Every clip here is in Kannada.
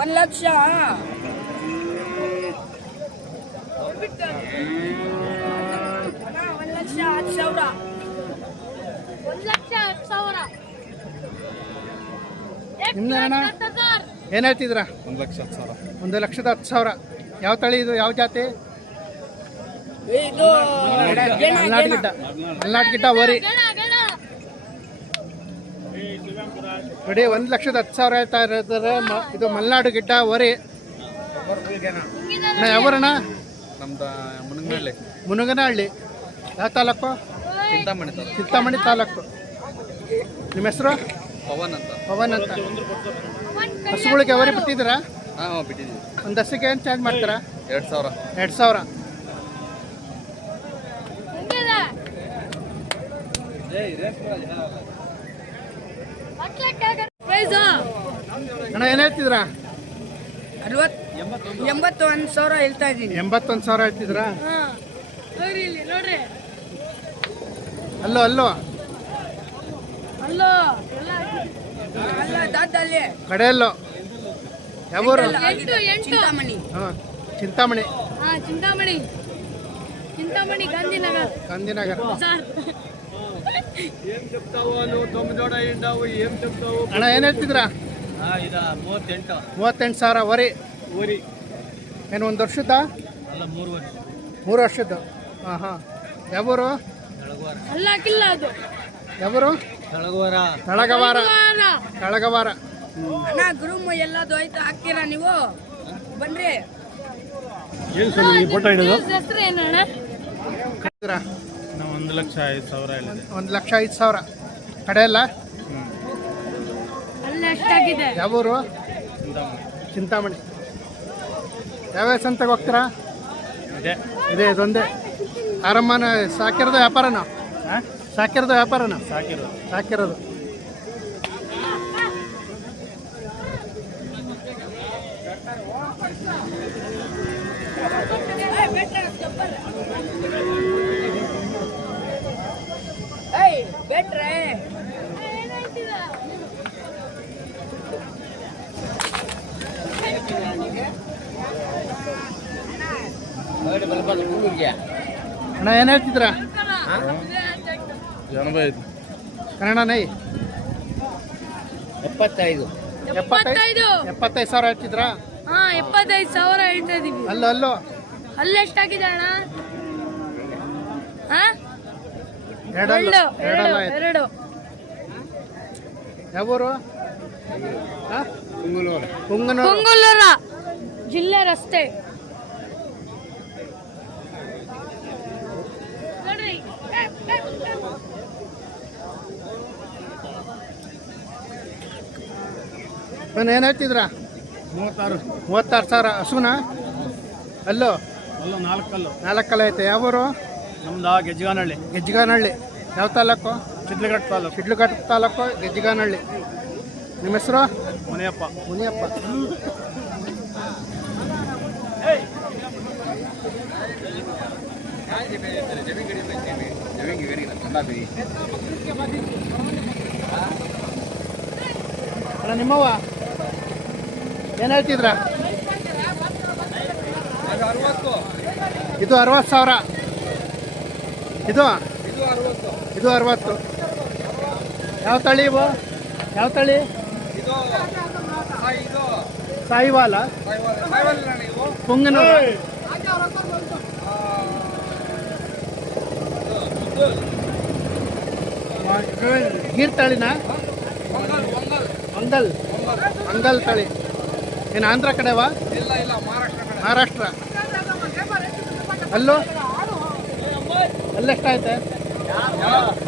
ಒಂದ್ ಲಕ್ಷ. ಅಣ್ಣ, ಒಂದ್ ಲಕ್ಷ ಹತ್ತು ಸಾವಿರ. ಒಂದು ಲಕ್ಷ ಹತ್ತು ಸಾವಿರ. ನಿಮ್ದೇನಣ್ಣ? ಏನ್ ಹೇಳ್ತಿದ್ರ ಒಂದು ಲಕ್ಷ ಹತ್ತು ಸಾವಿರ. ಒಂದು ಲಕ್ಷದ ಹತ್ತು ಸಾವಿರ. ಯಾವ ತಳಿ ಇದು? ಯಾವ ಜಾತಿ? ಮಲ್ನಾಡ್. ಗಿಡ್ಡ. ಮಲ್ನಾಡ್ ಗಿಡ್ಡ ವರಿ. ನೋಡಿ ಒಂದು ಲಕ್ಷದ ಹತ್ತು ಸಾವಿರ ಹೇಳ್ತಾ ಇರೋದ್ರೆ ಮ- ಇದು ಮಲ್ನಾಡು ಗಿಡ್ಡ ವರಿ ಅಣ್ಣ ಯಾವೂರಣ್ಣ? ನಮ್ದು ಮುನಗನಹಳ್ಳಿ. ಮುನುಗನಹಳ್ಳಿ. ಯಾವ ತಾಲೂಕು? ಚಿಂತಾಮಣಿ ಚಿಂತಾಮಣಿ ತಾಲೂಕು. ನಿಮ್ಮ ಹೆಸರು? ಪವನ್ ಅಂತ. ಪವನ್ ಅಂತ. ಹಸುಗಳಿಗೆ ವರಿ ಬಿಟ್ಟಿದ್ದೀರಾ? ಹಾಂ ಬಿಟ್ಟಿದ್ದೀವಿ. ಒಂದು ಹಸಿಗೆ ಏನು ಚಾರ್ಜ್ ಮಾಡ್ತೀರಾ? ಎರಡು ಸಾವಿರ. ಎರಡು ಸಾವಿರ. ಪ್ರೈಸು ಅಣ್ಣ ಏನು ಹೇಳ್ತಿದ್ರಾ? ಅರವತ್ ಎಂಬತ್ತು ಒಂದ್ ಸಾವಿರ ಹೇಳ್ತಾ ಇದ್ದೀನಿ. ಎಂಬತ್ತೊಂದು ಸಾವಿರ ಹೇಳ್ತಿದ್ರಾ? ನೋಡ್ರಿ. ಅಲ್ಲೋ ಅಲ್ಲೋ. ಅಲ್ಲೋ ಎಲ್ಲ ಅಲ್ಲ ದಾದಲ್ಲಿ ಕಡೆಯಲ್ಲೋ ಯಾವೂರು? ಎಂಟು ಎಂಟು. ಚಿಂತಾಮಣಿ. ಹಾಂ ಚಿಂತಾಮಣಿ. ಹಾಂ ಚಿಂತಾಮಣಿ. ಚಿಂತಾಮಣಿ ಗಾಂಧಿನಗರ್. ಗಾಂಧಿನಗರ. ಸರ್. ఏం చెప్తావు నువ్వు తొమ్మిది జోడ అయ్యిండావు ఏం చెప్తావు ಅಣ್ಣ ಏನು ಹೇಳ್ತಿದ್ರಾ ಇದ ಮೂವತ್ತೆಂಟು ಮೂವತ್ತೆಂಟು ಸಾವಿರ ವರಿ ಊರಿ ಏನು ಒಂದು ವರ್ಷದ ಅಲ್ಲ ಮೂರು ವರ್ಷ ಮೂರು ವರ್ಷದ್ದು ಹಾಂ ಹಾಂ ಯಾವೂರು ತಳಗವಾರ ಅಲ್ಲ ಕಿಲ್ಲ ಅದು ಯಾವೂರು ತಳಗವಾರ ತಳಗವಾರ ವಾರ. ತಳಗವಾರ ಅಣ್ಣ ಗುರುಮ ಎಲ್ಲದು ಆಯ್ತು ಹಾಕ್ತೀರಾ ನೀವು ಬನ್ರಿ ನ್ಯೂಸ್ ಹೆಸರು ಏನು ಅಣ್ಣ ಹೇಳ್ತಿದ್ರಾ ನಾವು ಒಂದು ಲಕ್ಷ ಐದು ಸಾವಿರ ಹೇಳಿದೆ. ಒಂದು ಲಕ್ಷ ಐದು ಸಾವಿರ. ಕಡೆ ಅಲ್ಲ? ಎಷ್ಟಾಗಿದೆ ಯಾವೂರು? ಚಿಂತಾಮಣಿ. ಚಿಂತಾಮಣಿ ಯಾವ್ಯಾವ ಸಂತೆಗೆ ಹೋಗ್ತೀರಾ? ಇದೆ. ಇದೇ ಇದೊಂದೇ. ಆರಮ್ಮನ ಸಾಕಿರೋದು ವ್ಯಾಪಾರನ? ಸಾಕಿರೋದು ವ್ಯಾಪಾರನ? ಸಾಕಿರೋದು. ಸಾಕಿರೋದು. ಬೇಟ್ರೆ ಅಣ್ಣ ಏನು ಹೇಳ್ತಿದ್ರ ಎನಭೈ ಐದು. ಕನ್ನಡ ನೈ. ಎಪ್ಪತ್ತೈದು. ಎಪ್ಪತ್ತೈದು. ಎಪ್ಪತ್ತೈದು ಸಾವಿರ ಹೇಳ್ತಿದ್ರಾ ಹಾ ಎಪ್ಪತ್ತೈದು ಸಾವಿರ ಹೇಳ್ತಾ ಇದೀವಿ. ಅಲ್ಲೋ ಅಲ್ಲೋ. ಅಲ್ಲಿ ಎಷ್ಟಾಗಿದೆ ಅಣ್ಣ? ಹಾ? ಎರಡು ಯಾವೂರು? ಪುಂಗನೂರು ಜಿಲ್ಲೆ ರಸ್ತೆ. ಏನು ಹೇಳ್ತಿದ್ರಾ? ಮೂವತ್ತಾರು. ಮೂವತ್ತಾರು ಸಾವಿರ. ಹಸುನಾ? ಅಲ್ಲೋ? ಅಲ್ಲೋ ನಾಲ್ಕಲ್ಲು. ನಾಲ್ಕಲ್ಲ ಐತೆ ಯಾವೂರು? ನಮ್ದು ಗೆಜ್ಜಿಗಾನಹಳ್ಳಿ. ಗೆಜ್ಜಿಗಾನಹಳ್ಳಿ. ಯಾವ ತಾಲೂಕು? ಶಿಡ್ಲಘಟ್ಟ ತಾಲೂಕು. ಶಿಡ್ಲಘಟ್ಟ ತಾಲೂಕು ಗೆಜ್ಜಿಗಾನಹಳ್ಳಿ. ನಿಮ್ಮ ಹೆಸರು? ಮುನಿಯಪ್ಪ. ಮುನಿಯಪ್ಪ. ಅಣ್ಣ ನಿಮ್ಮವ್ವ? ಏನು ಹೇಳ್ತಿದ್ರ? ಇದು ಅರವತ್ತು ಸಾವಿರ. ಇದು? ಇದು ಅರವತ್ತು. ಯಾವ ತಳಿ ಇವು? ಯಾವ ತಳಿ? ಸಾಯಿವಾಲ ಪೊಂಗನೂರು. ಗೀರ್ ತಳಿನ? ಅಂಗಲ್ ಅಂಗಲ್ ತಳಿ. ಏನು ಆಂಧ್ರ ಕಡೆವಾ? ಮಹಾರಾಷ್ಟ್ರ. ಅಲ್ಲೋ? ಅಲ್ಲೆಷ್ಟಾಯ್ತೆ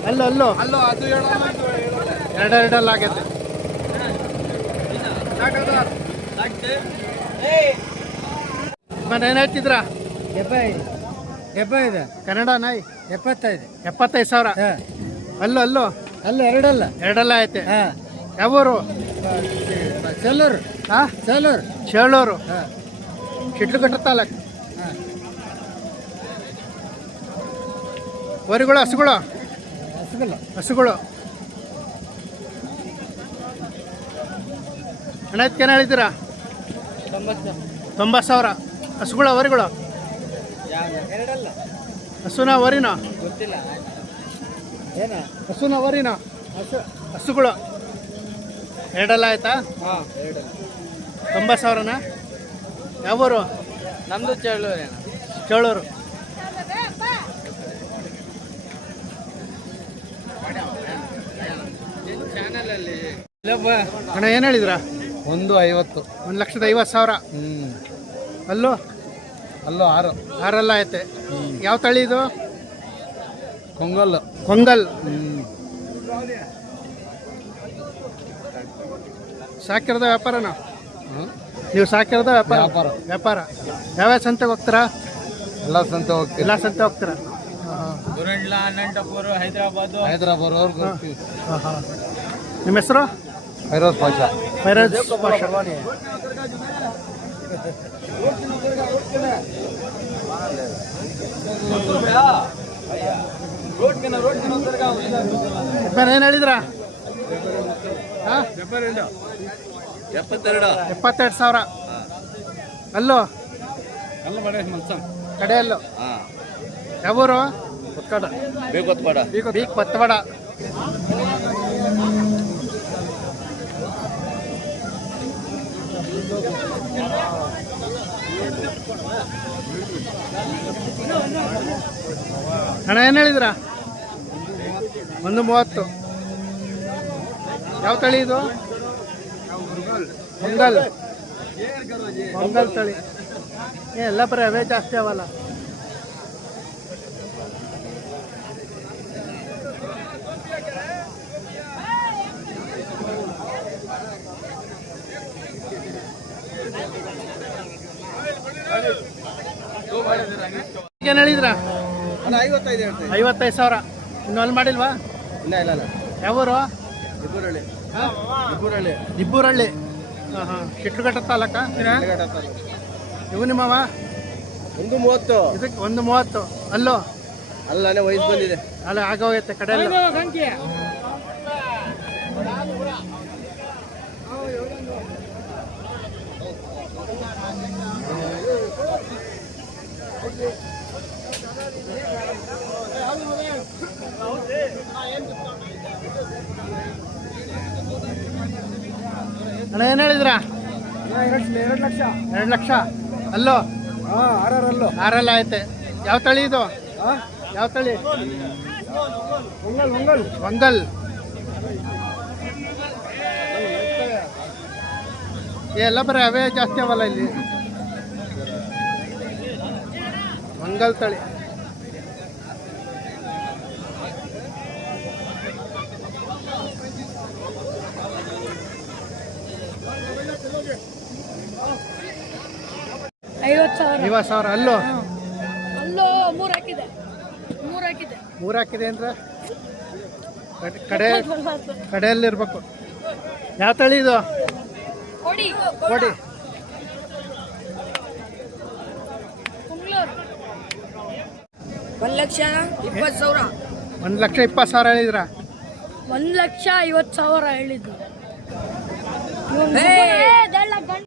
ಅಲ್ಲೋ ಅಲ್ಲೋ. ಅಲ್ಲೋ ಅದು ಎರಡು ಎರಡೆರಡಲ್ಲ ಆಗೈತೆ. ಮನೆ ಏನು ಹೇಳ್ತಿದ್ರಾ? ಡಬ್ಬೈ ಇದೆ ಕನ್ನಡ ನಾಯಿ ಎಪ್ಪತ್ತೈದು. ಎಪ್ಪತ್ತೈದು ಸಾವಿರ? ಅಲ್ಲೋ ಅಲ್ಲೋ. ಅಲ್ಲ ಎರಡಲ್ಲ. ಎರಡಲ್ಲ ಐತೆ. ಹಾಂ. ಯಾವೂರು? ಚೆಲ್ಲೂರು ಹಾ? ಚೆಲ್ಲೂರು ಚೇಳೂರು ಹಾಂ. ಶಿಡ್ಲಘಟ್ಟ ತಾಲೂಕು. ವರಿಗಳು ಹಸುಗಳು? ಹಸುಗಳು. ಹಣ ಏನು ಹೇಳಿದ್ದೀರಾ? ತೊಂಬತ್ತು ಸಾವಿರ. ಹಸುಗಳ ವರಿಗಳು? ಹಸುನ ವರಿನ? ಹಸುನ ವರಿನ? ಹಸುಗಳು? ಎರಡಲ್ಲ ಆಯ್ತಾ? ತೊಂಬತ್ತು ಸಾವಿರನ? ಯಾವೂರು? ನಮ್ಮದು ಚೇಳೂರು ಚೇಳೂರು ಹಣ ಏನು ಹೇಳಿದ್ರ? ಒಂದು ಐವತ್ತು. ಒಂದು ಲಕ್ಷದ ಐವತ್ತು ಸಾವಿರ? ಹ್ಞೂ ಅಲ್ಲೋ? ಅಲ್ಲೋ ಆರು. ಆರಲ್ಲ ಐತೆ. ಯಾವ ತಳಿ ಇದು? ಕೊಂಗಲ್. ಕೊಂಗಲ್ ಸಾಕಿರದ ವ್ಯಾಪಾರನ? ನೀವು ಸಾಕಿರದ ವ್ಯಾಪಾರ? ವ್ಯಾಪಾರ. ಯಾವ್ಯಾವ ಸಂತೆಗೆ ಹೋಗ್ತೀರಾ? ಎಲ್ಲ ಸಂತೆ ಹೋಗ್ತೀವಿ. ಎಲ್ಲ ಸಂತೆ ಹೋಗ್ತೀರಾ? ಹೈದ್ರಾಬಾದ್. ಹೈದ್ರಾಬಾದ್ ನಿಮ್ಮ ಹೆಸರು? ಫೈರೋಜ್ ಪಾಷಾ. ಫೈರೋಜ್ ಪಾಷಾ. ಏನು ಹೇಳಿದ್ರಾ? ಹಾಂ? ಎಪ್ಪತ್ತೆರಡು. ಎಪ್ಪತ್ತೆರಡು ಸಾವಿರ. ಅಲ್ಲೋ? ಕಡೆ ಅಲ್ಲೋ ಮಲ್ಸಂ. ಕಡೆಯಲ್ಲೋ? ಹಾಂ. ಯಾವೂರು? ಬೇಕೊತ್ಬೇಡ ಹಣ ಏನು ಹೇಳಿದ್ರ? ಒಂದು ಮೂವತ್ತು. ಯಾವ ತಳಿ ಇದು? ಪೊಂಗಲ್ ಪೊಂಗಲ್ ತಳಿ. ಏ, ಎಲ್ಲ ಬರೀ ಅವೇ ಜಾಸ್ತಿ ಅವಲ್ಲ. ಏನು ಹೇಳಿದ್ರ? ಅಣ್ಣ ಐವತ್ತೈದು ಹೇಳ್ತೀವಿ ಐವತ್ತೈದು ಸಾವಿರ. ಇನ್ನು ಅಲ್ಲಿ ಮಾಡಿಲ್ವಾ? ಇಲ್ಲ ಇಲ್ಲ ಇಲ್ಲ. ಯಾವೂರು? ಇಬ್ಬರಳ್ಳಿ. ಇಬ್ಬರಳ್ಳಿ. ಇಬ್ಬೂರಳ್ಳಿ. ಹಾಂ ಹಾಂ. ಶಿಟ್ಲಘಟ್ಟ ತಾಲೂಕ? ಇವು ನಿಮ್ಮವ? ಒಂದು ಮೂವತ್ತು. ಇದಕ್ಕೆ ಒಂದು ಮೂವತ್ತು. ಅಲ್ಲೋ? ಅಲ್ಲೇ ವಯಸ್ಸು ಬಂದಿದೆ. ಅಲ್ಲ ಆಗೋಗೈತೆ ಕಡೆಯಲ್ಲ. ಅಣ್ಣ ಏನು ಹೇಳಿದ್ರ? ಎರಡು ಲಕ್ಷ. ಎರಡು ಲಕ್ಷ ಅಲ್ಲೋ ಆರಲ್ಲೂ ಆರಲ್ಲ ಐತೆ. ಯಾವ ತಳಿ ಇದು? ಯಾವ ತಳಿ? ಒಂಗಲ್. ಎಲ್ಲ ಬರೀ ಅವೇ ಜಾಸ್ತಿ ಅವಲ್ಲ ಇಲ್ಲಿ. ವಂಗಲ್ ತಳಿ. ಐವತ್ತು ಸಾವಿರ. ಅಲ್ಲೋ? ಅಲ್ಲೋ ಮೂರು ಹಾಕಿದೆ. ಮೂರು ಹಾಕಿದೆ. ಮೂರು ಹಾಕಿದೆ ಅಂದ್ರೆ? ಕಡೆ- ಕಡೆ ಕಡೆಯಲ್ಲಿ ಇರ್ಬೇಕು ಯಾವ ತಳಿ ಇದು? ಕೊಡಿ. ಕೊಡಿ. ಒಂದ್ ಲಕ್ಷ ಇಪ್ಪತ್ತು ಸಾವಿರ. ಒಂದು ಲಕ್ಷ ಇಪ್ಪತ್ತು ಸಾವಿರ ಹೇಳಿದ್ರ? ಒಂದು ಲಕ್ಷ ಐವತ್ತು ಸಾವಿರ ಹೇಳಿದ್ದು!